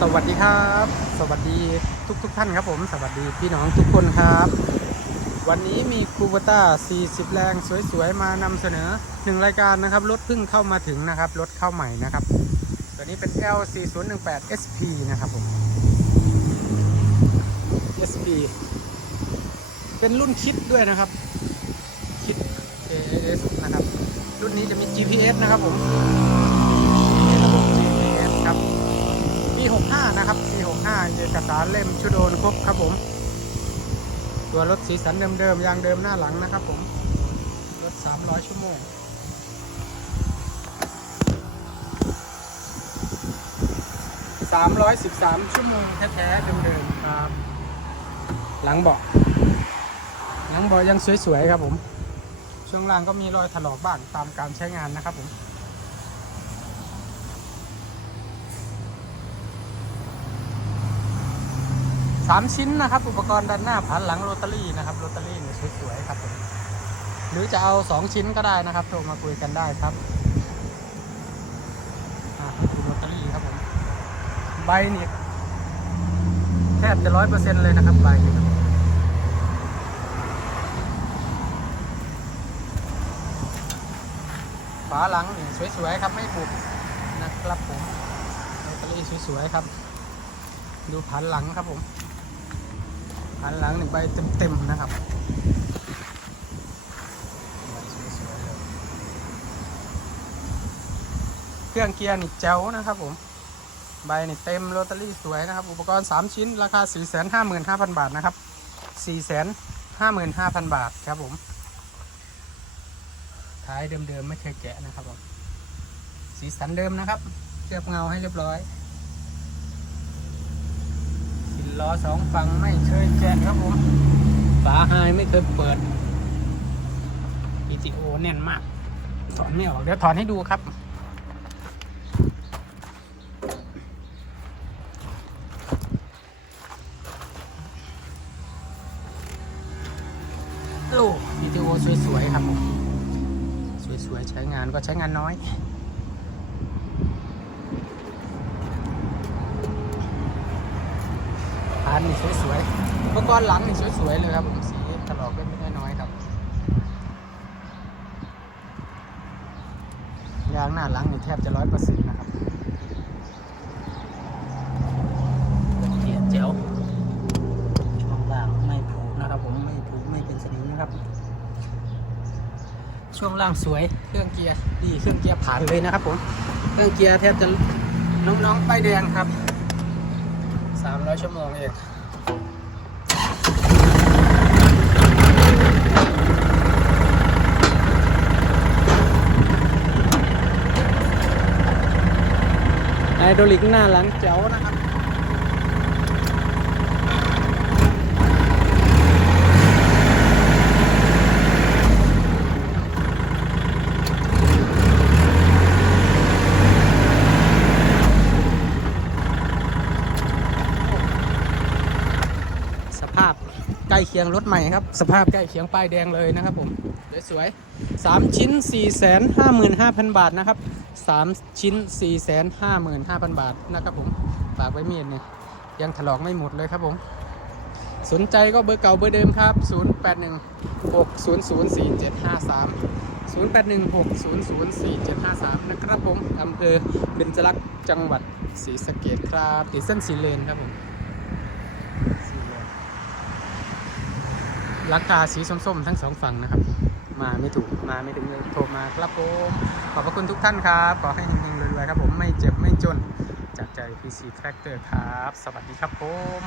สวัสดีครับ สวัสดีทุกทุกท่านครับผม สวัสดีพี่น้องทุกคนครับ วันนี้มีคูเบต้า 40 แรงสวยๆ มานำเสนอหนึ่งรายการนะครับ รถเพิ่งเข้ามาถึงนะครับ รถเข้าใหม่นะครับ ตัวนี้เป็น L4018 SP นะครับผม SP เป็นรุ่นคิดด้วยนะครับ คิด AS นะครับ รุ่นนี้จะมี GPS นะครับผม ปี65 นะครับปี65 เอกสารเล่มชุดโอนครบครับผม ตัวรถสีสันเดิมๆยางเดิมหน้าหลังนะครับผม รถ 300 ชั่วโมง313ชั่วโมงแท้ๆเดิมๆครับ หลังเบาะหลังเบาะยังสวยๆครับผม ช่วงล่างก็มีรอยถลอกบ้างตามการใช้งานนะครับผม สามชิ้นนะครับ อุปกรณ์ด้านหน้าผันหลังโรตารี่นะครับโรตารี่เนี่ยสวยๆครับผมหรือจะเอาสองชิ้นก็ได้นะครับโทรมาคุยกันได้ครับดูโรตารี่ครับผมใบนี่แทบจะร้อยเปอร์เซ็นต์เลยนะครับใบนี่ครับฝาหลังนี่สวยๆครับไม่บุบนะครับผมโรตารี่สวยๆครับดูผันหลังครับผม หันหลังหนึ่งใบเต็มๆนะครับเครื่องเกียร์นี่แจ๋วนะครับผม ใบนี่เต็มโรตารี่สวยนะครับ อุปกรณ์ 3 ชิ้น ราคา 455,000 บาทนะครับ 455,000 บาทครับผม ท้ายเดิมๆ ไม่เคยแกะนะครับผม สีสันเดิมนะครับเคลือบเงาให้เรียบร้อย สิน ล้อสองฝั่งไม่เคยแกะครับผมฝาไฮไม่เคยเปิด ETO แน่นมาก ถอนไม่ออก เดี๋ยวถอนให้ดูครับ โอ้ ETO สวย ๆ ครับผม สวย ๆ ใช้งานก็ใช้งานน้อยานนี่สวยๆอุปกรณ์หลังนี่สวยๆเลยครับผมสีถลอกเล็กๆน้อยๆครับยางหน้าหลังนี่แทบจะร้อยเปอร์เซ็นต์นะครับเอียเจ๋วช่วงล่างไม่ผุนะครับผมไม่ผุไม่เป็นสนิมนะครับ ช่วงล่างสวยเครื่องเกียร์ดีเครื่องเกียร์ผ่านเลยนะครับผมเครื่องเกียร์แทบจะน้องๆป้ายแดงครับ300ชั่วโมงเอง ไฮดรอลิกหน้าหลังเจ๋วนะครับสภาพใกล้เคียงรถใหม่ครับ สภาพใกล้เคียงป้ายแดงเลยนะครับผม สวยๆสามชิ้น4 5 5 0 0 0บาทนะครับสามชิ้น4 5 5 0 0 0บาทนะครับผมฝากไว้มีดเนี่ยยังถลอกไม่หมดเลยครับผม สนใจก็เบอร์เก่าเบอร์เดิมครับ 081 600 4753 081 600 4753 นะครับผมอำเภอเบญจรักษ์จังหวัดศรีสะเกษครับติดเส้นสีเลนครับผมราคาสีส้มๆ ทั้งสองฝั่งนะครับ มาไม่ถูกมาไม่ถึงเลยโทรมาครับผมขอบพระคุณทุกท่านครับ ขอให้เฮงๆรวยๆครับผมไม่เจ็บไม่จน จากใจ PC Tractor ครับ สวัสดีครับผม